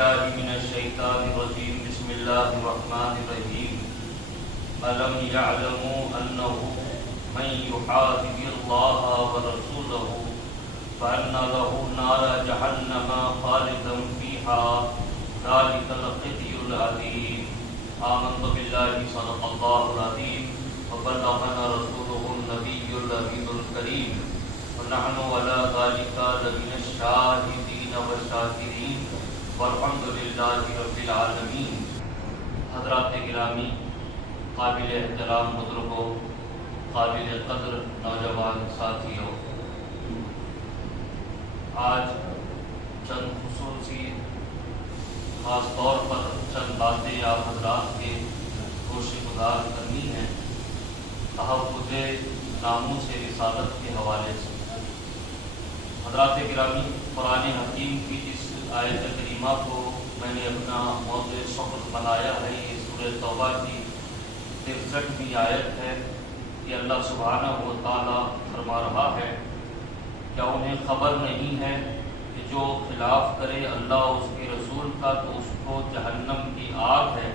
باللہ من الشیطان الرجیم بسم اللہ الرحمن الرحیم ألم يعلموا أنه من يحادث الله ورسوله فأن له نار جهنم خالدا فيها ذلك الخزي العظيم آمنت بالله صدق الله العظيم وبلغنا رسوله النبي الأمين الكريم ونحن على ذلك لمن الشاهدين والشاكرين والحمد لله رب العالمين. حضرات گرامی، قابل احترام بزرگوں، قابل قدر نوجوان ساتھیوں، آج چند خصوصی خاص طور پر چند باتیں آپ حضرات کے گوش گزار کرنی ہیں تحفظ ناموس رسالت کے حوالے سے. حضرات گرامی، قرآن حکیم کی جس آیت کریمہ کو میں نے اپنا موضوع سخن بنایا ہے، یہ سورہ توبہ کی 63ویں آیت ہے. کہ اللہ سبحانہ و تعالیٰ فرما رہا ہے کیا انہیں خبر نہیں ہے کہ جو خلاف کرے اللہ اور اس کے رسول کا تو اس کو جہنم کی آگ ہے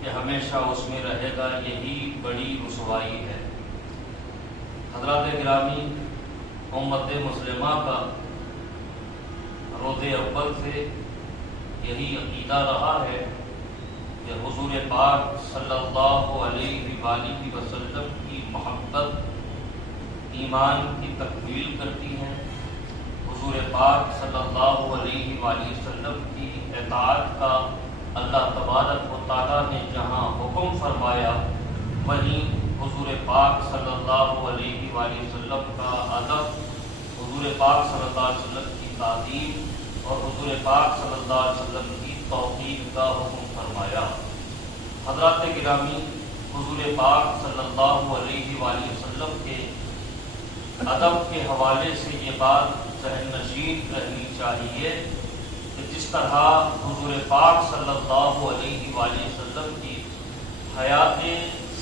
کہ ہمیشہ اس میں رہے گا، یہی بڑی رسوائی ہے. حضرات گرامی، امت مسلمہ کا روز اول سے یہی عقیدہ رہا ہے کہ حضور پاک صلی اللہ علیہ وآلہ وسلم کی محبت ایمان کی تکمیل کرتی ہے. حضور پاک صلی اللہ علیہ وآلہ وسلم کی اطاعت کا اللہ تبارک و تعالیٰ نے جہاں حکم فرمایا، وہیں حضور پاک صلی اللہ علیہ وآلہ وسلم کا ادب، حضور پاک صلی اللہ علیہ وسلم کی تعظیم اور حضور پاک صلی اللہ علیہ وسلم کی توقیر کا حکم فرمایا. حضرات گرامی، حضور پاک صلی اللہ علیہ وآلہ وسلم کے ادب کے حوالے سے یہ بات ذہن نشین رہنی چاہیے کہ جس طرح حضور پاک صلی اللہ علیہ وآلہ وسلم کی حیات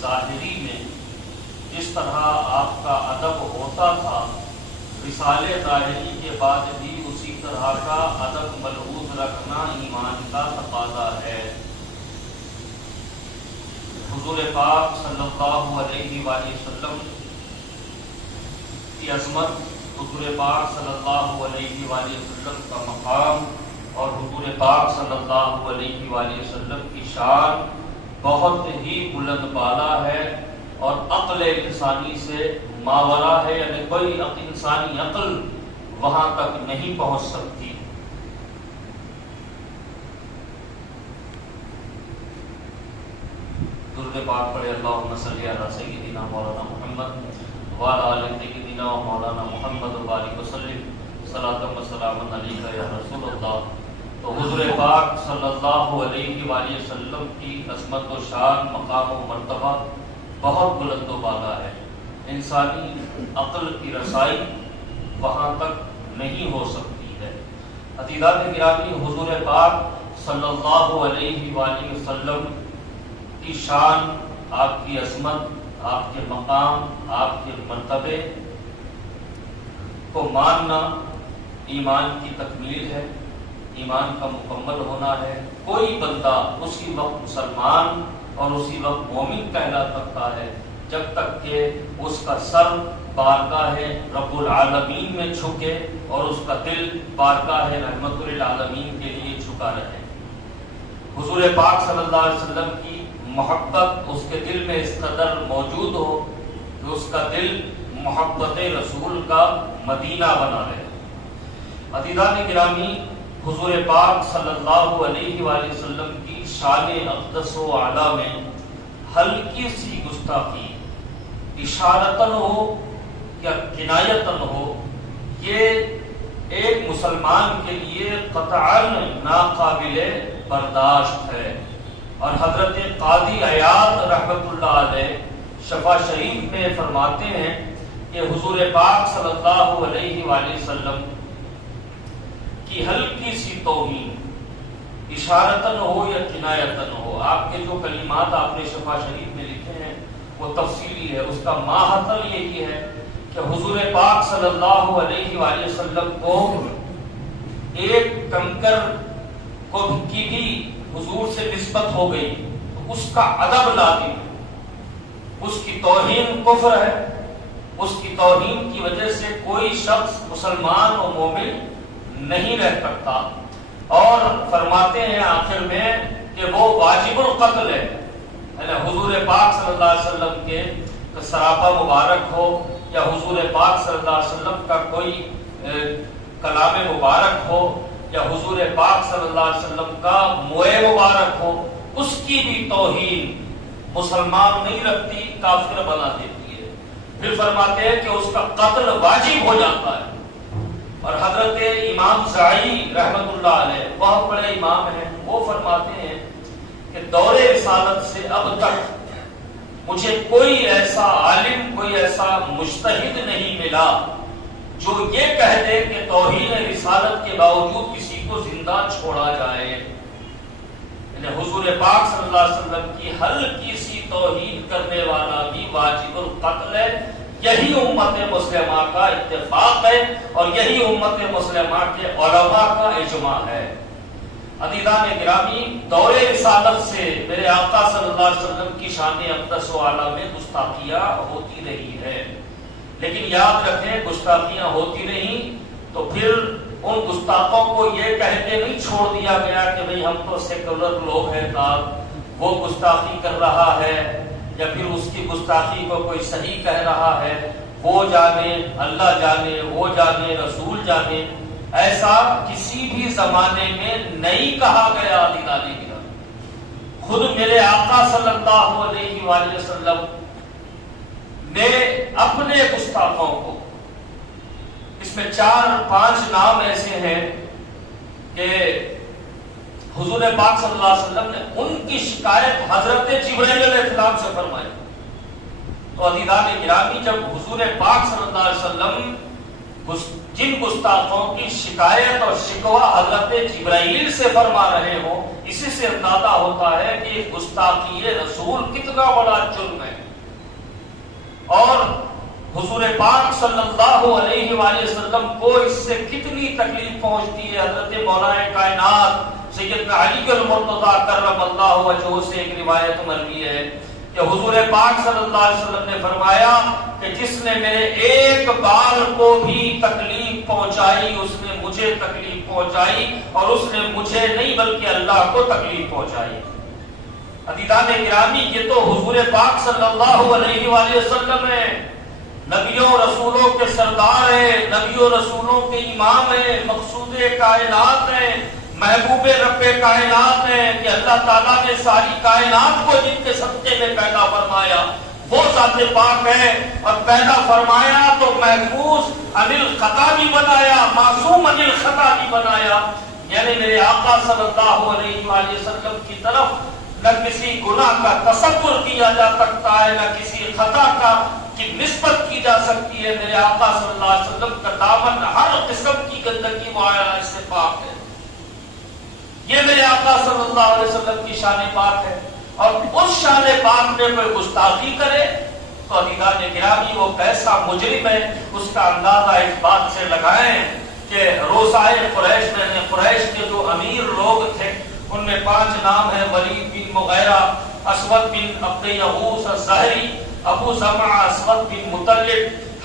ظاہری میں جس طرح آپ کا ادب ہوتا تھا، رسالہ ظاہری کے بعد بھی اسی طرح کا ادب ملحوظ رکھنا ایمان کا تقاضا ہے. حضور پاک صلی اللہ علیہ وآلہ وسلم کی عظمت، حضور پاک صلی اللہ علیہ وآلہ وسلم کا مقام اور حضور پاک صلی اللہ علیہ وآلہ وسلم کی شان بہت ہی بلند بالا ہے اور عقل انسانی سے ماورا ہے، یعنی کوئی انسانی عقل وہاں تک نہیں پہنچ سکتی. درود پاک پڑھے اللہم صلی علی سیدنا مولانا محمد وعلی آل سیدنا مولانا محمد وبارک وسلم صلاۃ و سلام علیک یا رسول اللہ. تو حضور پاک صلی اللہ علیہ وآلہ وسلم کی عظمت و شان، مقام و مرتبہ بہت بلند و بالا ہے. انسانی عقل کی رسائی وہاں تک نہیں ہو سکتی ہے. عزیزان گرامی، حضور پاک صلی اللہ علیہ وآلہ وسلم کی شان، آپ کی عظمت، آپ کے مقام، آپ کے مرتبے کو ماننا ایمان کی تکمیل ہے، ایمان کا مکمل ہونا ہے. کوئی بندہ اسی وقت مسلمان اور اسی وقت مومن کہلا سکتا ہے جب تک کہ اس کا سر بارگاہ رب العالمین میں جھکے اور اس کا دل بارگاہ رحمت للعالمین کے لیے جھکا رہے. حضور پاک صلی اللہ علیہ وسلم کی محبت اس کے دل میں اس قدر موجود ہو کہ اس کا دل محبت رسول کا مدینہ بنا رہے. عزیزان گرامی، حضور پاک صلی اللہ علیہ وآلہ وسلم کی شان اقدس و اعلیٰ میں ہلکی سی گستاخی اشارتاً ہو یا کنایتاً ہو، یہ ایک مسلمان کے لیے قطعاً ناقابل برداشت ہے. اور حضرت قاضی عیاض رحمۃ اللہ علیہ شفا شریف میں فرماتے ہیں کہ حضور پاک صلی اللہ علیہ وآلہ وسلم کی ہلکی سی توہین اشارتاً ہو یا کنایتاً ہو، آپ کے جو کلمات آپ نے شفا شریف میں لکھے ہیں وہ تفصیلی ہے، اس کا ماحتل یہی ہے کہ حضور پاک صلی اللہ علیہ وآلہ وسلم کو ایک کنکر کی بھی حضور سے نسبت ہو گئی تو اس کا ادب لازم ہے. اس کی توہین کفر ہے. اس کی توہین کی وجہ سے کوئی شخص مسلمان و مومن نہیں رہ سکتا. اور فرماتے ہیں آخر میں کہ وہ واجب القتل ہے. یعنی حضور پاک صلی اللہ علیہ وسلم کے سراپا مبارک ہو یا حضور پاک صلی اللہ علیہ وسلم کا کوئی کلام مبارک ہو یا حضور پاک صلی اللہ علیہ وسلم کا موئے مبارک ہو، اس کی بھی توہین مسلمان نہیں رکھتی، کافر بنا دیتی ہے. پھر فرماتے ہیں کہ اس کا قتل واجب ہو جاتا ہے. اور حضرت امام زائی رحمت اللہ علیہ بہت بڑے امام ہیں، وہ فرماتے ہیں کہ دور رسالت سے اب تک مجھے کوئی ایسا عالم، کوئی ایسا مجتہد نہیں ملا جو یہ کہہ دے کہ توہین رسالت کے باوجود کسی کو زندہ چھوڑا جائے. یعنی حضور پاک صلی اللہ علیہ وسلم کی ہلکی سی توہین کرنے والا بھی واجب القتل ہے. یہی امت مسلمہ کا اتفاق ہے اور یہی امت مسلمہ کے علماء کا اجماع ہے. عزیزان گرامی، دور رسالت سے میرے آقا صلی اللہ علیہ وسلم کی شان اقدس و اعلیٰ میں گستاخیاں ہوتی رہی ہے. لیکن یاد رکھیں، گستاخیاں ہوتی رہیں تو پھر ان گستاخوں کو یہ کہہ کے نہیں چھوڑ دیا گیا کہ بھئی ہم تو سیکولر لوگ ہیں صاحب، وہ گستاخی کر رہا ہے یا پھر اس کی گستاخی کو کوئی صحیح کہہ رہا ہے. وہ جانے، اللہ جانے، وہ جانے، رسول جانے. ایسا کسی بھی زمانے میں نہیں کہا گیا. خود میرے آقا صلی اللہ علیہ وآلہ وسلم نے اپنے گستاخوں کو، اس میں 4-5 نام ایسے ہیں کہ حضور پاک صلی اللہ علیہ وسلم نے ان کی شکایت حضرت جبرائیل علیہ السلام سے فرمائی. تو عزیزان گرامی، جب حضور پاک صلی اللہ علیہ وسلم جن گستاخوں کی شکایت اور شکوہ حضرت جبرائیل سے فرما رہے ہوں، اسی سے اندازہ ہوتا ہے کہ گستاخی رسول کتنا بڑا جرم ہے. اور حضور پاک صلی اللہ علیہ وآلہ وسلم کو اس سے کتنی تکلیف پہنچتی ہے. حضرت مولانا کائنات سیدنا علی المرتضیٰ کرم اللہ وجہہ سے ایک روایت مروی ہے کہ حضور پاک صلی اللہ علیہ وسلم نے فرمایا کہ جس نے میرے ایک بال کو بھی تکلیف پہنچائی اس نے مجھے تکلیف پہنچائی، اور اس نے مجھے نہیں بلکہ اللہ کو تکلیف پہنچائی. عزیزان گرامی، یہ تو حضور پاک صلی اللہ علیہ وآلہ وسلم ہے، نبیوں رسولوں کے سردار ہیں، نبیوں رسولوں کے امام ہیں، مقصود کائنات ہیں، محبوب رب کائنات ہیں کہ اللہ تعالیٰ نے ساری کائنات کو جن کے صدقے میں پیدا فرمایا وہ ذات پاک ہے، اور پیدا فرمایا تو محفوظ عن الخطا بھی بنایا، معصوم عن الخطا بھی بنایا. یعنی میرے آقا صلی اللہ علیہ وآلہ وسلم کی طرف نہ کسی گناہ کا تصور کیا جا سکتا ہے، نہ کسی خطا کا کی نسبت کی جا سکتی ہے. میرے آقا صلی اللہ علیہ وسلم کا دامن ہر قسم کی گندگی وغیرہ سے پاک ہے. یہ میرے آقا صلی اللہ علیہ وسلم کی شان پاک ہے، اور اس شان پاک میں کوئی گستاخی کرے تو عزیزان گرامی وہ کیسا مجرم ہے. اس کا اندازہ اس بات سے لگائیں کہ روسائے قریش نے، قریش کے جو امیر لوگ تھے ان میں 5 نام ہیں: ولید بن مغیرہ، اسود بن عبد یغوث الظاہری، ابو زمعہ اسود بن مطلب،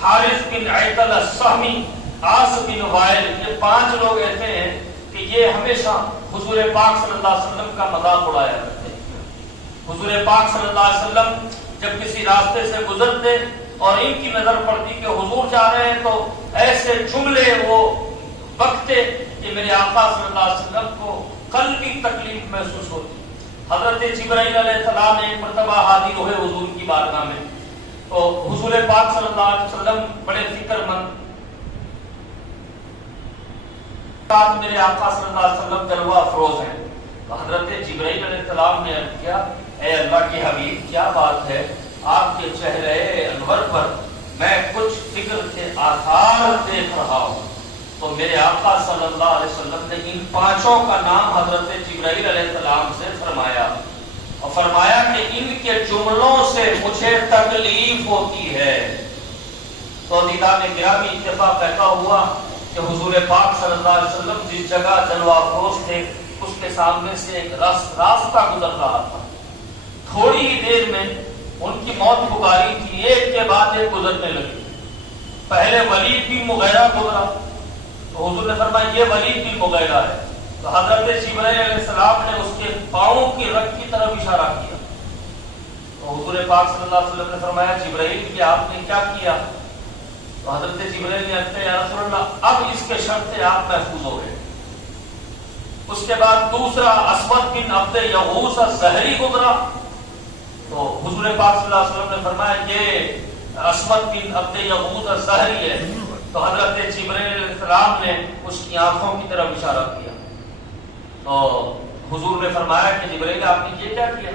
حارث بن عیقل السہمی، عاص بن وائل. یہ 5 لوگ ایسے ہیں کہ یہ ہمیشہ حضور پاک صلی اللہ علیہ وسلم کا مذاق اڑایا کرتے. حضور پاک صلی اللہ علیہ وسلم جب کسی راستے سے گزرتے اور ان کی نظر پڑتی کہ حضور جا رہے ہیں تو ایسے جملے وہ بکتے کہ میرے آقا صلی اللہ علیہ وسلم کو قلبی تکلیف محسوس ہوتی. حضرت جبرائیل علیہ السلام ایک مرتبہ حاضر ہوئے حضور کی بارگاہ میں، تو حضور پاک صلی اللہ علیہ وسلم بڑے فکر مند، میرے آقا صلی اللہ علیہ وسلم جلوہ افروز ہیں. تو حضرت جبرائیل علیہ السلام نے عرض کیا، اے اللہ کے حبیب کیا بات ہے، آپ کے چہرے انور پر میں کچھ فکر کے آثار دیکھ رہا ہوں. تو میرے آقا صلی اللہ علیہ وسلم نے ان 5 کا نام حضرت جبرائیل علیہ السلام سے فرمایا، اور فرمایا کہ ان کے جملوں سے مجھے تکلیف ہوتی ہے. تو عزیزان گرامی، اتفاق ایسا ہوا کہ حضور پاک صلی اللہ علیہ وسلم جس جگہ جلوہ افروز تھے اس کے سامنے سے ایک راستہ گزر رہا تھا. تھوڑی ہی دیر میں ان کی موت پکاری تھی، ایک کے بعد ایک گزرنے لگی. پہلے ولید بن مغیرہ گزرا تو حضور نے فرمایا یہ ولید بن مغیرہ ہے. تو حضرت جبرائیل علیہ السلام نے اس کے پاؤں کی رگ کی طرف اشارہ کیا. تو حضور پاک صلی اللہ علیہ وسلم نے فرمایا جبرائیل کہ آپ نے کیا کیا؟ تو حضرت جبرائیل نے کہا یا رسول اللہ اب اس کے شر سے آپ محفوظ ہو گئے. اس کے بعد دوسرا اسود بن عبد یغوث الزہری گزرا. تو حضور پاک صلی اللہ علیہ وسلم نے فرمایا یہ اسود بن عبد یغوث الزہری ہے. تو حضرت جبرائیل علیہ السلام نے اس کی آنکھوں کی طرف اشارہ کیا. تو حضور نے فرمایا کہ جبرائیل آپ نے یہ کیا کیا؟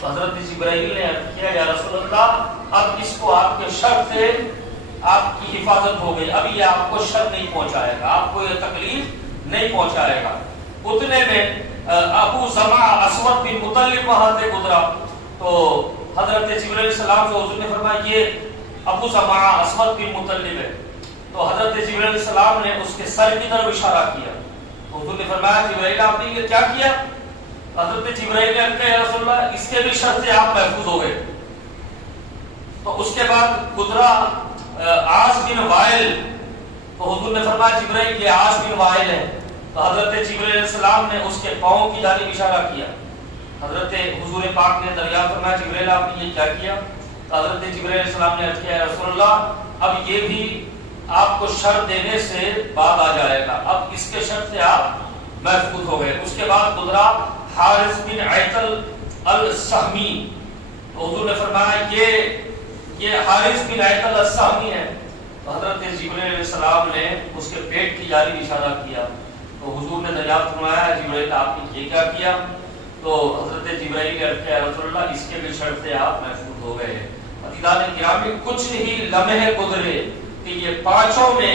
تو حضرت جبرائیل نے کیا یا رسول اللہ اب اس کو آپ کے شر سے آپ کی حفاظت ہو گئی، اب یہ آپ کو شر نہیں پہنچائے گا، آپ کو یہ تکلیف نہیں پہنچائے گا. اتنے میں ابو زمع اسود بن مطلب وہاں سے گزرا. تو حضرت جبرائیل علیہ السلام سے حضور نے فرمایا یہ ابو زمع اسود بن مطلب ہے. تو حضرت جبرائیل علیہ السلام نے اس کے سر کی طرف اشارہ کیا. تو حضور نے فرمایا جبرائیل آپ نے یہ کیا کیا؟ حضرت جبرائیل نے کہا یا رسول اللہ اس کے بھی شر سے آپ محفوظ ہو گئے. تو اس کے بعد گزرا عاص بن وائل. تو حضور نے فرمایا جبرائیل یہ عاص بن وائل ہے. تو حضرت جبرائیل علیہ السلام نے اس کے پاؤں کی جانب اشارہ کیا. حضرت حضور پاک نے دریافت فرمایا جبرائیل آپ نے یہ کیا کیا؟ تو حضرت جبرائیل علیہ السلام نے عرض کیا یا رسول اللہ اب یہ بھی آپ کو شر دینے سے بعد آ جائے گا، اب اس کے شر سے آپ محفوظ ہو گئے. اس کے بعد گزرا حارث بن عیطل السہمی. تو حضور نے فرمایا یہ حارث بن عیطل السہمی ہے. تو حضرت جبرائیل علیہ السلام نے اس کے پیٹ کی جانب اشارہ کیا. تو حضور نے دریافت فرمایا جبرائیل آپ نے یہ کیا کیا؟ تو حضرت جبرائیل نے کہا رسول اللہ اس کے بھی شر سے آپ محفوظ ہو گئے. عزیزان گرامی کچھ ہی لمحے گزرے کہ یہ پانچوں میں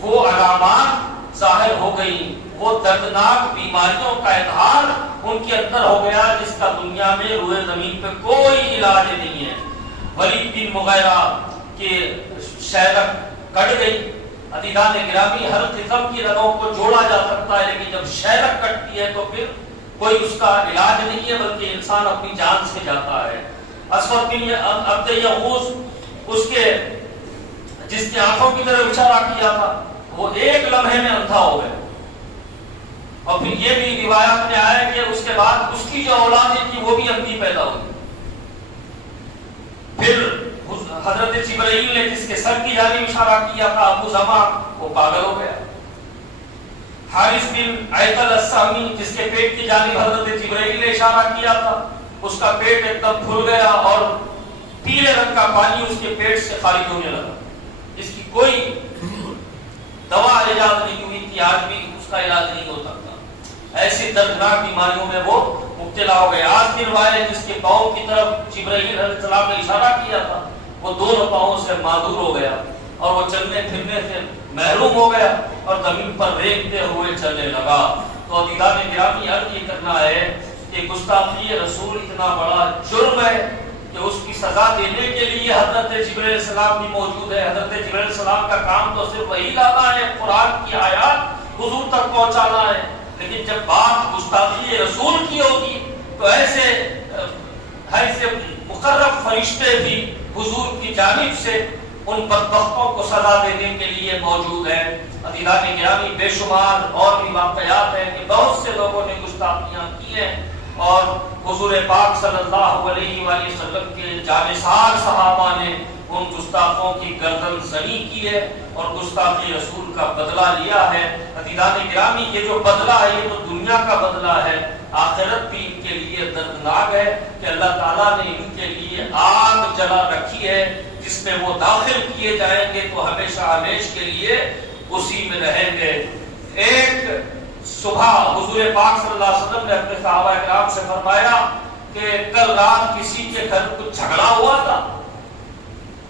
وہ علامات ظاہر ہو گئی، وہ دردناک بیماریوں کا اظہار ان کے اندر ہو گیا جس کا دنیا میں روئے زمین پہ کوئی علاج نہیں ہے. ولید بن مغیرہ کے شہرک کٹ گئی. عزیزان گرامی ہر قسم کی رگوں کو جوڑا جا سکتا ہے لیکن جب شہرک کٹتی ہے تو پھر کوئی اس کا علاج نہیں ہے بلکہ انسان اپنی جان سے جاتا ہے. اسود بن عبد یغوث اس کے جس کی آنکھوں کی طرف اشارہ کیا تھا وہ ایک لمحے میں اندھا ہو گیا. اور پھر یہ بھی روایات میں آیا کہ اس کے بعد اس کی جو اولادیں تھی وہ بھی اندھی پیدا ہوئی. پھر حضرت جبرائیل نے جس کے سر کی جانب اشارہ کیا تھا ابو زمع وہ پاگل ہو گیا. حارث بن عیطل السہمی جس کے پیٹ کی جانب حضرت جبرائیل نے اشارہ کیا تھا اس کا پیٹ ایک دم پھول گیا اور پیلے رنگ کا پانی اس کے پیٹ سے خارج ہونے لگا. اس کی کوئی دوا ایجاد نہیں ہوئی تھی، آج بھی اس کا علاج نہیں ہو سکتا. ایسی دردناک بیماریوں میں وہ مبتلا ہو گئے. عاص بن وائل جس کے پاؤں کی طرف جبرائیل علیہ السلام نے اشارہ کیا تھا وہ دونوں پاؤں سے معذور ہو گیا اور وہ چلنے پھرنے سے محروم ہو گیا اور زمین پر رینگتے ہوئے چلنے لگا. تو عزیزان گرامی عرض یہ کرنا ہے کہ گستاخی رسول اتنا بڑا جرم ہے کہ اس کی سزا دینے کے لیے حضرت جبرائیل علیہ السلام بھی موجود ہے. حضرت جبرائیل علیہ السلام کا کام تو صرف وہی لانا ہے، قرآن کی آیات حضور تک پہنچانا ہے. لیکن جب بات گستاخی رسول کی ہوگی تو ایسے مقرب فرشتے بھی حضور کی جانب سے ان بدبختوں کو سزا دینے کے لیے موجود ہیں. عزیزان گرامی بے شمار اور بھی واقعات ہیں کہ بہت سے لوگوں نے گستاخیاں کی ہیں اور حضور پاک صلی اللہ علیہ وآلہ وسلم کے جانثار صحابہ نے ان گستاخوں کی گردن زنی کی ہے اور گستاخی رسول کا بدلہ لیا ہے. عزیزان گرامی یہ جو بدلہ ہے یہ تو دنیا کا بدلہ ہے، آخرت بھی ان کے لیے دردناک ہے کہ اللہ تعالیٰ نے ان کے لیے آگ جلا رکھی ہے جس میں وہ داخل کیے جائیں گے تو ہمیشہ ہمیش کے لیے اسی میں رہیں گے. ایک صبح حضور پاک صلی اللہ علیہ وسلم نے اپنے صحابہ کرام سے فرمایا کہ کل رات کسی کے گھر کچھ جھگڑا ہوا تھا.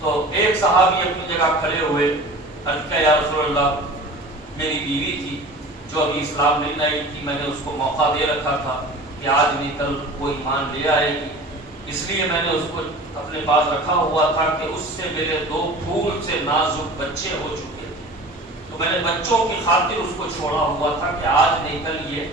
تو ایک صحابی اپنی جگہ کھڑے ہوئے، عرض کیا یا رسول اللہ میری بیوی تھی جو ابھی اسلام نہیں لائی تھی، میں نے اس کو موقع دے رکھا تھا کہ آج نہیں کل وہ ایمان لے آئے گی، اس لیے میں نے اس کو اپنے پاس رکھا ہوا تھا کہ اس سے میرے 2 پھول سے نازک بچے ہو چکے تھے، تو میں نے بچوں کی خاطر اس کو چھوڑا ہوا تھا کہ آج نہیں کل یہ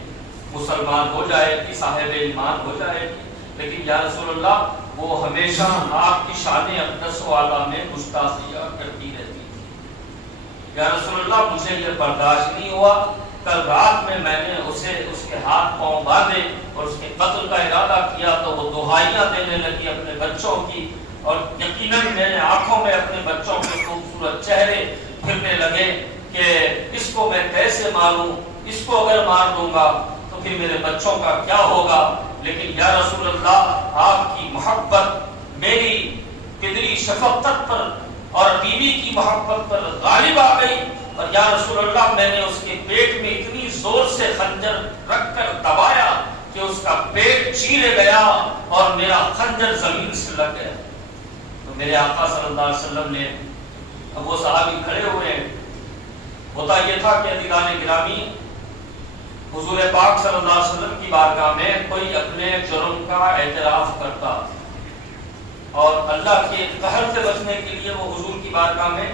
مسلمان ہو جائے گی، صاحب ایمان ہو جائے گی، لیکن یا رسول اللہ وہ ہمیشہ آپ کی شان اقدس و اعلیٰ میں گستاخیاں کرتی رہتی تھی۔ یا رسول اللہ مجھے یہ برداشت نہیں ہوا، کل رات میں نے اسے اس کے ہاتھ پاؤں باندھے اور اس کے قتل کا ارادہ کیا تو وہ دہائیاں دینے لگی اپنے بچوں کی، اور یقیناً میرے آنکھوں میں اپنے بچوں کے خوبصورت چہرے پھرنے لگے کہ اس کو میں کیسے ماروں، اس کو اگر مار دوں گا تو پھر میرے بچوں کا کیا ہوگا۔ لیکن یا رسول اللہ آپ کی محبت میری پدری شفقت پر اور بیوی کی محبت پر غالب آ گئی، اور یا رسول اللہ میں نے اس کے پیٹ میں اتنی زور سے خنجر رکھ کر دبایا کہ اس کا پیٹ چیرے گیا اور میرا خنجر زمین سے لگ گیا۔ تو میرے آقا صلی اللہ علیہ وسلم نے، اب وہ صحابی کھڑے ہوئے ہیں، ہوتا یہ تھا کہ عزیزان گرامی حضور پاک صلی اللہ علیہ وسلم کی بارگاہ میں کوئی اپنے جرم کا اعتراف کرتا اور اللہ کے قہر سے بچنے کے لیے وہ حضور کی بارگاہ میں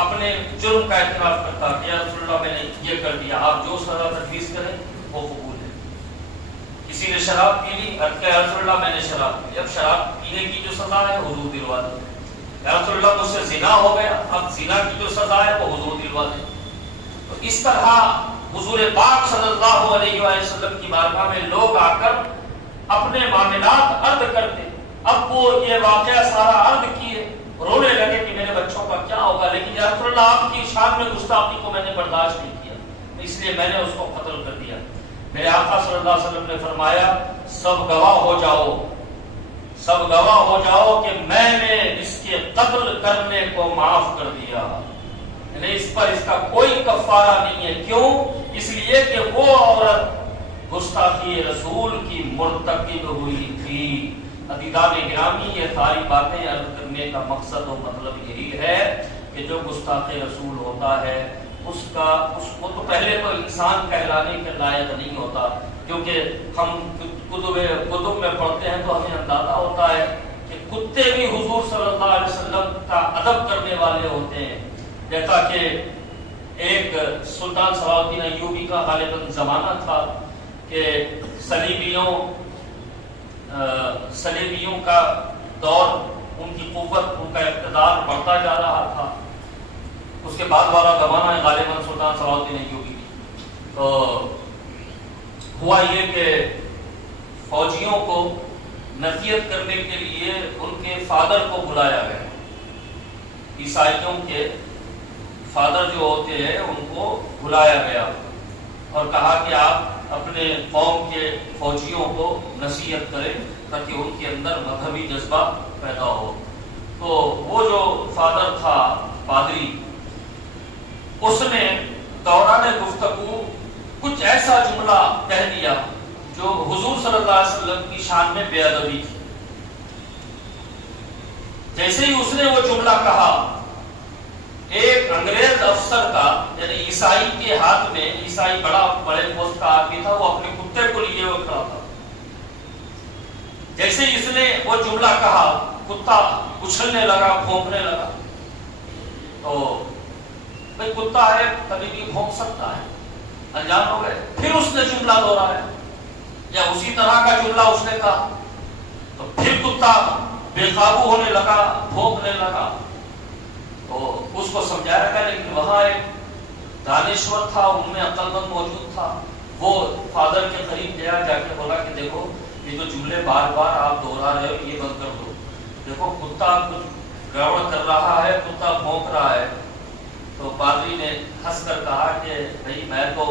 اپنے جرم کا اعتراف کرتا کہ یا رسول اللہ میں نے یہ کر دیا، آپ جو سزا تجویز کریں وہ قبول ہے۔ کسی نے شراب پی لی، یا رسول اللہ میں نے شراب پی لی، اب شراب پینے کی جو سزا ہے حضور دلوا دیں۔ یا رسول اللہ مجھ سے زنا ہو گیا، اب زنا کی جو سزا ہے وہ حضور دلوا دیں۔ تو اس طرح حضور پاک صلی اللہ علیہ وسلم کی بارگاہ میں لوگ آ کر اپنے معاملات عرض کرتے، اب وہ یہ واقعہ سارا عرض کیے، رونے لگے کہ میرے بچوں کا کیا ہوگا، لیکن یا رسول اللہ آپ کی شان میں گستاخی کو میں نے برداشت نہیں کیا، اس لیے میں نے اس کو قتل کر دیا۔ میرے آقا صلی اللہ علیہ وسلم نے فرمایا سب گواہ ہو جاؤ، سب گواہ ہو جاؤ کہ میں نے اس کے قتل کرنے کو معاف کر دیا، یعنی اس پر اس کا کوئی کفارہ نہیں ہے۔ کیوں؟ اس لیے کہ وہ عورت گستاخی رسول کی مرتکب ہوئی تھی۔ عزیزان گرامی یہ ساری باتیں عرض کرنے کا مقصد و مطلب یہی ہے کہ جو گستاخ رسول ہوتا ہے اس کو تو پہلے تو انسان کہلانے کے لائق نہیں ہوتا، کیونکہ ہم کتب میں پڑھتے ہیں تو ہمیں اندازہ ہوتا ہے کہ کتے بھی حضور صلی اللہ علیہ وسلم کا ادب کرنے والے ہوتے ہیں، جیسا کہ ایک سلطان صلاح الدین ایوبی کا غالباً زمانہ تھا کہ صلیبیوں کا دور، ان کی قوت، ان کا اقتدار بڑھتا جا رہا تھا۔ اس کے بعد والا زمانہ ہے غالباً سلطان صلاح الدین ایوبی کی۔ تو ہوا یہ کہ فوجیوں کو نصیحت کرنے کے لیے ان کے فادر کو بلایا گیا، عیسائیوں کے فادر جو ہوتے ہیں ان کو بلایا گیا اور کہا کہ آپ اپنے قوم کے فوجیوں کو نصیحت کریں تاکہ ان کے اندر مذہبی جذبہ پیدا ہو۔ تو وہ جو فادر تھا پادری، اس نے دوران گفتگو کچھ ایسا جملہ کہہ دیا جو حضور صلی اللہ علیہ وسلم کی شان میں بے ادبی تھی۔ جیسے ہی اس نے وہ جملہ کہا، ایک انگریز افسر کا یعنی عیسائی کے ہاتھ میں، عیسائی بڑے پوسٹ کا آدمی تھا، وہ اپنے کتے کو لیے وہ کھڑا تھا۔ جیسے ہی اس نے وہ جملہ کہا، کتا اچھلنے لگا، بھونکنے لگا۔ تو بھائی کتا ہے کبھی بھی بھونک سکتا ہے، انجان ہو گئے۔ پھر اس نے جملہ دوہرایا یا اسی طرح کا جملہ اس نے کہا، تو پھر کتا بے قابو ہونے لگا، بھونکنے لگا۔ تو اس کو سمجھایا گیا، لیکن وہاں ایک دانشور تھا، ان میں عقل مند موجود تھا، وہ فادر کے قریب گیا، جا کے بولا کہ دیکھو یہ جو جملے بار بار آپ دوہرا رہے ہو یہ بند کر دو، دیکھو کتا کچھ گڑبڑ کر رہا ہے، کتا بھونک رہا ہے۔ تو پادری نے ہنس کر کہا کہ بھائی میں تو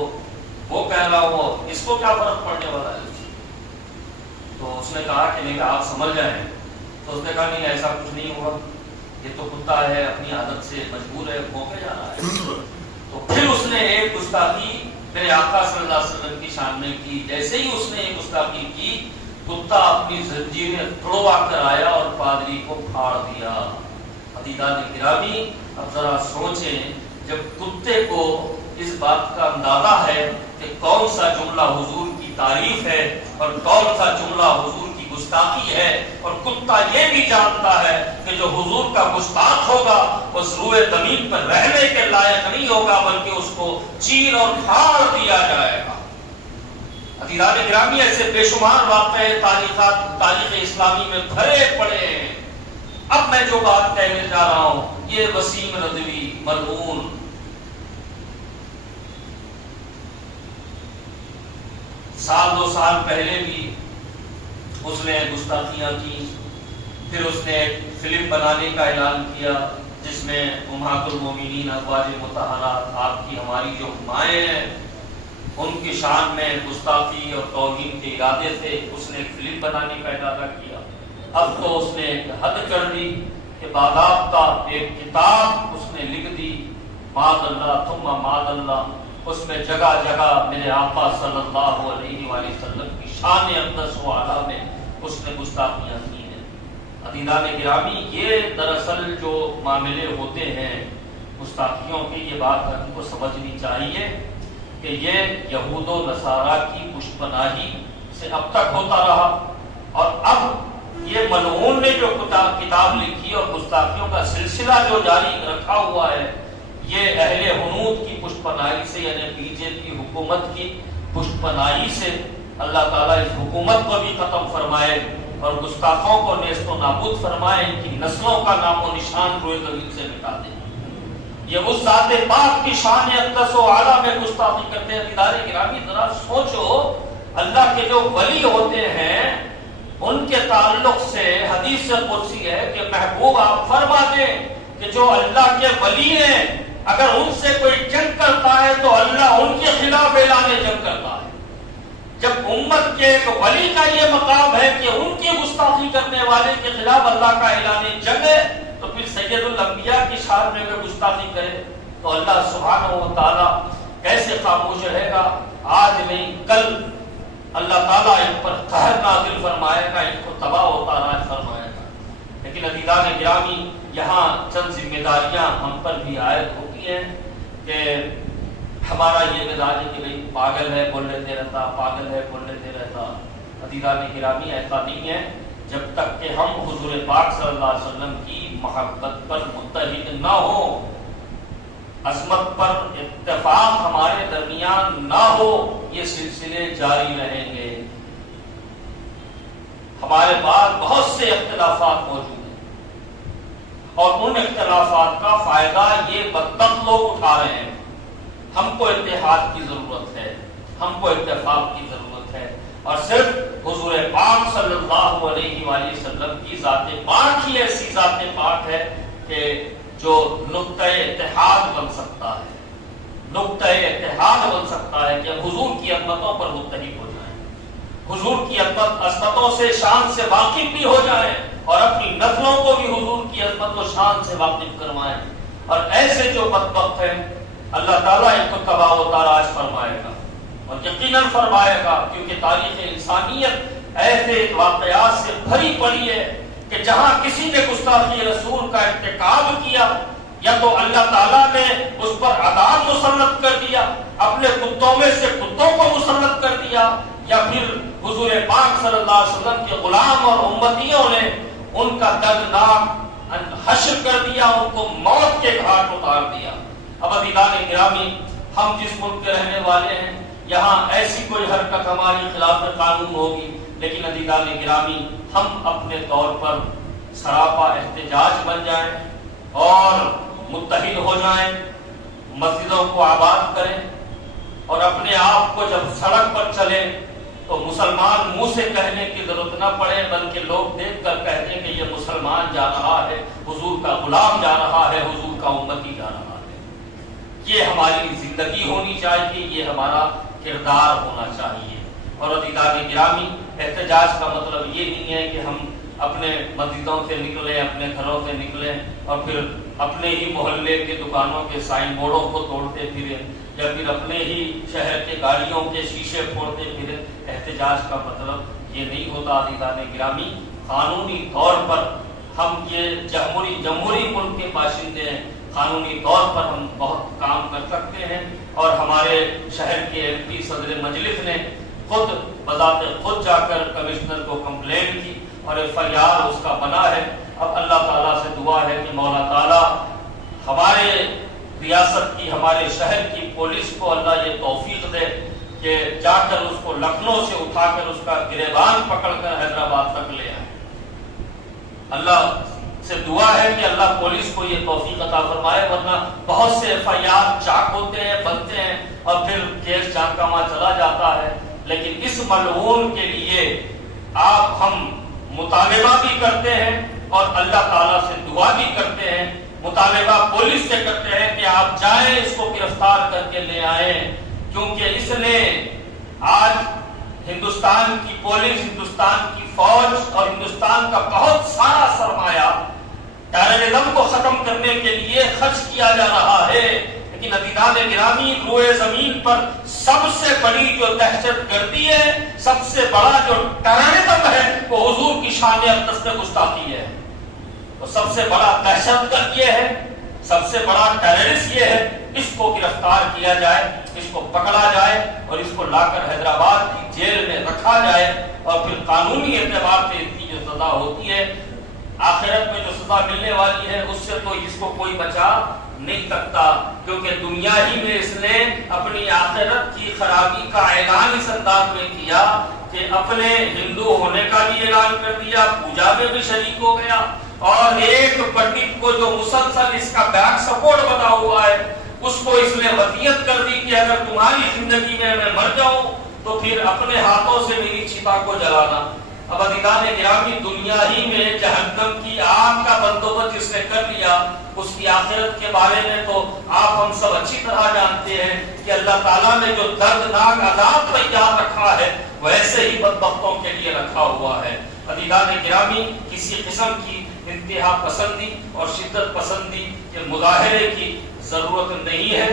وہ کہہ رہا ہوں، اس کو کیا فرق پڑنے والا ہے۔ تو اس نے کہا کہ نہیں آپ سمجھ جائیں۔ تو اس نے کہا نہیں ایسا کچھ نہیں ہوا، یہ تو کتا ہے، اپنی عادت سے مجبور ہے، بھونکے جا رہا ہے۔ تو پھر اس نے ایک گستاخی میرے آقا صلی اللہ علیہ وسلم کی شان میں کی۔ جیسے ہی اس نے ایک گستاخی کی، کتا اپنی زنجیریں توڑوا کر آیا اور پادری کو پھاڑ دیا۔ عزیزان گرامی اب ذرا سوچیں، جب کتے کو اس بات کا اندازہ ہے کہ کون سا جملہ حضور کی تعریف ہے اور کون سا جملہ حضور کی گستاخی ہے، اور کتا یہ بھی جانتا ہے کہ جو حضور کا گستاخ ہوگا اس روئے زمین پر رہنے کے لائق نہیں ہوگا، بلکہ اس کو چیر اور پھاڑ دیا جائے گا۔ عزیزان گرامی ایسے بے شمار واقعے تاریخ اسلامی میں بھرے پڑے ہیں. اب میں جو بات کہنے جا رہا ہوں یہ وسیم رضوی ملعون سال 2 سال پہلے بھی اس نے گستاخیاں کی. پھر اس نے ایک فلم بنانے کا اعلان کیا جس میں امہات المومنین ازواج مطہرات آپ کی ہماری جو مائیں ہیں ان کی شان میں گستاخی اور توہین کے ارادے سے اس نے ایک فلم بنانے کا ارادہ کیا. اب تو اس نے ایک حد کر دی کہ باضابطہ ایک کتاب اس نے لکھ دی معاذ اللہ ثم معاذ اللہ. اس میں جگہ جگہ میرے آقا صلی اللہ علیہ وآلہ وسلم کی شان اقدس و اعلیٰ میں اس نے گستاخیاں کی ہیں. عزیزان گرامی یہ دراصل جو معاملے ہوتے ہیں گستاخیوں کے، یہ بات ہم کو سمجھنی چاہیے کہ یہ یہود و نصارہ کی پشت پناہی سے اب تک ہوتا رہا، اور اب یہ ملعون نے جو کتاب لکھی اور گستاخیوں کا سلسلہ جو جاری رکھا ہوا ہے یہ اہل حنوط کی پشت پناہی سے، یعنی بی جے پی حکومت کی پشت پناہی سے. اللہ تعالیٰ اس حکومت کو بھی ختم فرمائے اور گستاخوں کو نیست و نابود فرمائے، ان کی نسلوں کا نام و نشان روئے زمین سے مٹا دے. یہ اس ذات پاک کی شان اقدس و اعلیٰ میں گستاخی کرتے ہیں. ادارے گرامی ذرا سوچو، اللہ کے جو ولی ہوتے ہیں ان کے تعلق سے حدیث قدسی ہے کہ محبوب آپ فرما دیں کہ جو اللہ کے ولی ہیں اگر ان سے کوئی جنگ کرتا ہے تو اللہ ان کے خلاف اعلان جنگ کرتا ہے. جب امت کے ایک ولی کا یہ مقام ہے کہ ان کی گستاخی کرنے والے کے خلاف اللہ کا اعلان جنگ ہے، تو پھر سید الانبیاء کی شان میں اگر گستاخی کرے تو اللہ سبحانہ و تعالیٰ کیسے خاموش رہے گا؟ آج نہیں کل اللہ تعالیٰ ان پر قہر نازل فرمائے گا، ان کو تباہ و تاراج فرمائے گا. لیکن عزیزان گرامی یہاں چند ذمہ داریاں ہم پر بھی عائد ہوتی ہیں کہ ہمارا یہ مزاج ہے کہ بھئی پاگل ہے بول لیتے رہتا، پاگل ہے بول لیتے رہتا. عزیزان گرامی ایسا نہیں ہے. جب تک کہ ہم حضور پاک صلی اللہ علیہ وسلم کی محبت پر متحد نہ ہو، عظمت پر اتفاق ہمارے درمیان نہ ہو، یہ سلسلے جاری رہیں گے. ہمارے پاس بہت سے اختلافات موجود ہیں اور ان اختلافات کا فائدہ یہ بدبخت لوگ اٹھا رہے ہیں. ہم کو اتحاد کی ضرورت ہے، ہم کو اتفاق کی ضرورت ہے، اور صرف حضور پاک صلی اللہ علیہ وآلہ وسلم کی ذات پاک ہی ایسی ذات پاک ہے کہ جو نقطہ اتحاد بن سکتا ہے، نقطہ اتحاد بن سکتا ہے کہ حضور کی عظمتوں پر متحد ہو جائیں، حضور کی عظمتوں سے شان سے واقف بھی ہو جائیں اور اپنی نسلوں کو بھی حضور کی عظمت و شان سے واقف کروائیں. اور ایسے جو بدبخت ہیں اللہ تعالیٰ ان کو تباہ و تاراج فرمائے گا، اور یقیناً فرمائے گا، کیونکہ تاریخ انسانیت ایسے واقعات سے بھری پڑی ہے کہ جہاں کسی نے گستاخی رسول کا ارتکاب کیا یا تو اللہ تعالیٰ نے اس پر عذاب مسلط کر دیا، اپنے کتوں میں سے کتوں کو مسلط کر دیا، یا پھر حضور پاک صلی اللہ علیہ وسلم کے غلام اور امتیوں نے ان کا دردناک حشر کر دیا، ان کو موت کے گھاٹ اتار دیا. اب عزیزان گرامی ہم جس ملک کے رہنے والے ہیں یہاں ایسی کوئی حرکت ہماری خلاف قانون ہوگی، لیکن عزیزان گرامی ہم اپنے طور پر سراپا احتجاج بن جائیں اور متحد ہو جائیں، مسجدوں کو آباد کریں، اور اپنے آپ کو جب سڑک پر چلیں تو مسلمان منہ سے کہنے کی ضرورت نہ پڑے، بلکہ لوگ دیکھ کر کہتے ہیں کہ یہ مسلمان جا رہا ہے، حضور کا غلام جا رہا ہے، حضور کا امتی جا رہا ہے. یہ ہماری زندگی ہونی چاہیے، یہ ہمارا کردار ہونا چاہیے. اور عزیزان گرامی احتجاج کا مطلب یہ نہیں ہے کہ ہم اپنے مسجدوں سے نکلیں، اپنے گھروں سے نکلیں اور پھر اپنے ہی محلے کے دکانوں کے سائن بورڈوں کو توڑتے پھریں یا پھر اپنے ہی شہر کے گاڑیوں کے شیشے پھوڑتے پھریں. احتجاج کا مطلب یہ نہیں ہوتا. عزیزان گرامی قانونی طور پر ہم یہ جمہوری ملک کے باشندے ہیں، قانونی طور پر ہم بہت کام کر سکتے ہیں، اور ہمارے شہر کے ایم پی صدر مجلس نے خود بذات خود جا کر کمشنر کو کمپلین کی اور FIR اس کا بنا ہے. اب اللہ تعالیٰ سے دعا ہے کہ مولا تعالیٰ ہمارے ریاست کی، ہمارے شہر کی پولیس کو اللہ یہ توفیق دے کہ کہ جا کر اس کو لکھنؤ سے اٹھا کر اس کا گریبان پکڑ کر حیدرآباد تک لے آئے۔ اللہ سے دعا ہے کہ اللہ پولیس کو یہ توفیق عطا فرمائے، ورنہ بہت سے FIR چاک ہوتے ہیں، بنتے ہیں اور پھر کیس جان کا وہاں چلا جاتا ہے۔ لیکن اس ملعون کے لیے آپ ہم مطالبہ بھی کرتے ہیں اور اللہ تعالیٰ سے دعا بھی کرتے ہیں، مطالبہ پولیس سے کرتے ہیں کہ آپ جائیں اس کو گرفتار کر کے لے آئیں، کیونکہ اس نے آج ہندوستان کی پولیس، ہندوستان کی فوج اور ہندوستان کا بہت سارا سرمایہ ٹیررزم کو ختم کرنے کے لیے خرچ کیا جا رہا ہے۔ لیکن عزیزان گرامی، روئے زمین پر سب سے بڑی جو دہشت گردی ہے، سب سے بڑا جو ٹیررزم ہے، وہ حضور کی شان اقدس میں گستاخی ہے۔ تو سب سے بڑا دہشت گرد یہ ہے، سب سے بڑا ٹیررسٹ یہ ہے، اس کو گرفتار کیا جائے، اس کو پکڑا جائے اور اس کو لا کر حیدرآباد کی جیل میں رکھا جائے، اور پھر قانونی اعتبار سے اس کی جو سزا ہوتی ہے، آخرت میں جو سزا ملنے والی ہے، اس سے تو اس کو کوئی بچا نہیں سکتا، کیونکہ دنیا ہی میں اس نے اپنی آخرت کی خرابی کا اعلان اس انداز میں کیا کہ اپنے ہندو ہونے کا بھی اعلان کر دیا، پوجا میں بھی شریک ہو گیا، اور ایک پنڈت کو جو مسلسل اس کا بیک سپورٹ بنا ہوا ہے، اس کو اس نے وصیت کر دی کہ اگر تمہاری زندگی میں میں مر جاؤں تو پھر اپنے ہاتھوں سے میری چتا کو جلانا۔ اب عزیزان گرامی، دنیا ہی میں جہنم کی آگ کا بندوبست جس نے کر لیا، اس کی آخرت کے بارے میں تو آپ ہم سب اچھی طرح جانتے ہیں کہ اللہ تعالیٰ نے جو دردناک عذاب تیار رکھا ہے، ویسے ہی بدبختوں کے لیے رکھا ہوا ہے۔ عزیزان گرامی، کسی قسم کی انتہا پسندی اور شدت پسندی کے مظاہرے کی ضرورت نہیں ہے،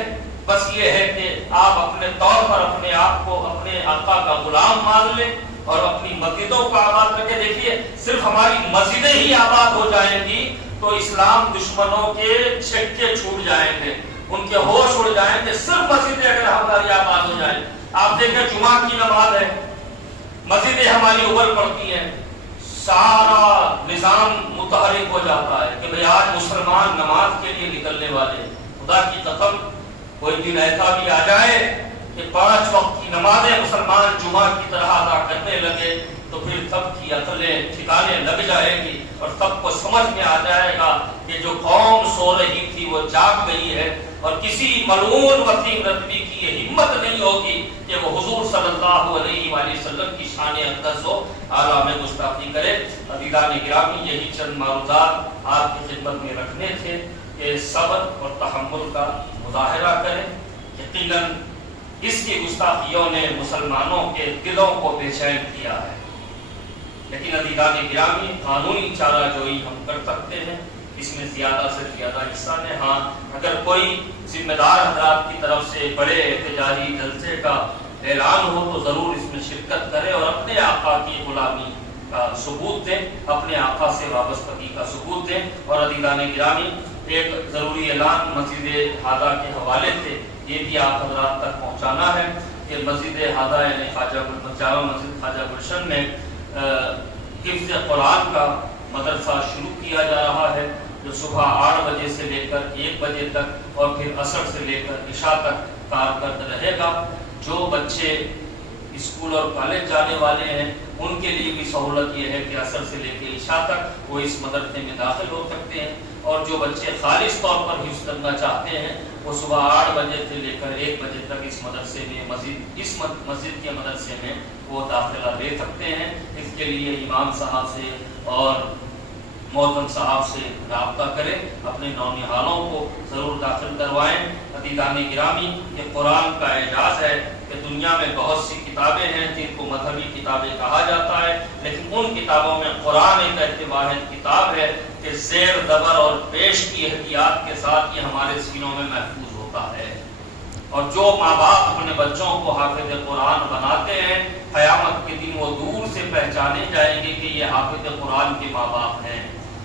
بس یہ ہے کہ آپ اپنے طور پر اپنے آپ کو اپنے آقا کا غلام مان لیں اور اپنی مسجدوں کو آباد کر کے دیکھیے۔ صرف ہماری مسجدیں ہی آباد ہو جائیں گی تو اسلام دشمنوں کے چھکے چھوٹ جائیں گے، ان کے ہوش اڑ جائیں گے۔ صرف مسجدیں اگر ہماری آباد ہو جائیں، آپ دیکھیں جمعہ کی نماز ہے، مسجدیں ہماری ابھر پڑتی ہیں، سارا نظام متحرک ہو جاتا ہے کہ بھئی آج مسلمان نماز کے لیے نکلنے والے۔ خدا کی قسم، کوئی دن ایسا بھی آ جائے کہ 5 وقت کی نمازیں مسلمان جمعہ کی طرح ادا کرنے لگے تو پھر سب کی عقلیں ٹھکانے لگ جائے گی اور سب کو سمجھ میں آ جائے گا کہ جو قوم سو رہی تھی وہ جاگ گئی ہے، اور کسی ملعون وسیم رضوی کی یہ ہمت نہیں ہوگی کہ وہ حضور صلی اللہ علیہ وآلہ وسلم کی شان اقدس و اعلیٰ میں گستاخی کرے۔ عزیزان گرامی، یہی چند معروضات آپ کی خدمت میں رکھنے تھے کہ صبر اور تحمل کا مظاہرہ کریں۔ یقیناً اس کی گستاخیوں نے مسلمانوں کے دلوں کو بے چین کیا ہے، لیکن عزیزان گرامی، قانونی چارہ جوئی ہم کر سکتے ہیں، اس میں زیادہ سے زیادہ حصہ لیں۔ ہاں، اگر کوئی ذمہ دار حضرات کی طرف سے بڑے احتجاجی جلسے کا اعلان ہو تو ضرور اس میں شرکت کریں اور اپنے آقا کی غلامی کا ثبوت دیں، اپنے آقا سے وابستگی کا ثبوت دیں۔ اور عزیزان گرامی، ایک ضروری اعلان مسجد ہادہ کے حوالے سے یہ بھی آپ حضرات تک پہنچانا ہے کہ مسجد ہادہ یعنی جامع مسجد خواجہ گلشن میں حفظ قرآن کا مدرسہ شروع کیا جا رہا ہے، جو صبح 8 بجے سے لے کر 1 بجے تک اور پھر عصر سے لے کر عشاء تک کارکرد رہے گا۔ جو بچے اسکول اور کالج جانے والے ہیں ان کے لیے بھی سہولت یہ ہے کہ عصر سے لے کے عشاء تک وہ اس مدرسے میں داخل ہو سکتے ہیں، اور جو بچے خالص طور پر حفظ کرنا چاہتے ہیں وہ صبح 8 بجے سے لے کر 1 بجے تک اس مدرسے میں اس مسجد کے مدرسے میں وہ داخلہ لے سکتے ہیں۔ اس کے لیے امام صاحب سے اور محترم صاحب سے رابطہ کریں، اپنے نونہالوں کو ضرور داخل کروائیں۔ عزیزان گرامی، یہ قرآن کا اعجاز ہے کہ دنیا میں بہت سی کتابیں ہیں جن کو مذہبی کتابیں کہا جاتا ہے، لیکن ان کتابوں میں قرآن ایک ایسی واحد کتاب ہے کہ زیر زبر اور پیش کی احتیاط کے ساتھ یہ ہمارے سینوں میں محفوظ ہوتا ہے۔ اور جو ماں باپ اپنے بچوں کو حافظ قرآن بناتے ہیں، قیامت کے دن وہ دور سے پہچانے جائیں گے کہ یہ حافظ قرآن کے ماں باپ ہیں،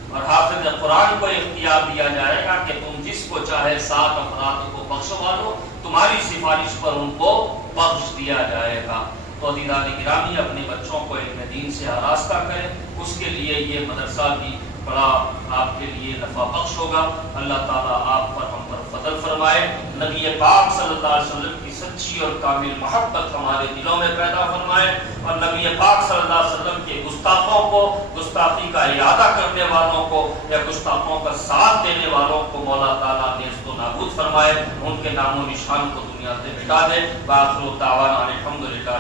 اور حافظ قرآن کو اختیار دیا جائے گا کہ تم جس کو چاہے 7 افراد کو بخشوا دو، تمہاری سفارش پر ان کو بخش دیا جائے گا۔ تو عزیزان گرامی، اپنے بچوں کو علم دین سے آراستہ کریں، اس کے لیے یہ مدرسہ بھی بڑا آپ کے لیے نفع بخش ہوگا۔ اللہ تعالیٰ آپ پر ہم پر فضل مدد فرمائے، نبی پاک صلی اللہ علیہ وسلم کی سچی اور کامل محبت ہمارے دلوں میں پیدا فرمائے، اور نبی پاک صلی اللہ علیہ وسلم کے گستاخوں کو، گستاخی کا ارادہ کرنے والوں کو یا گستاخوں کا ساتھ دینے والوں کو مولا تعالیٰ نیست و نابود فرمائے، ان کے نام و نشان کو دنیا سے مٹا دے۔ وآخر دعوانا الحمدللہ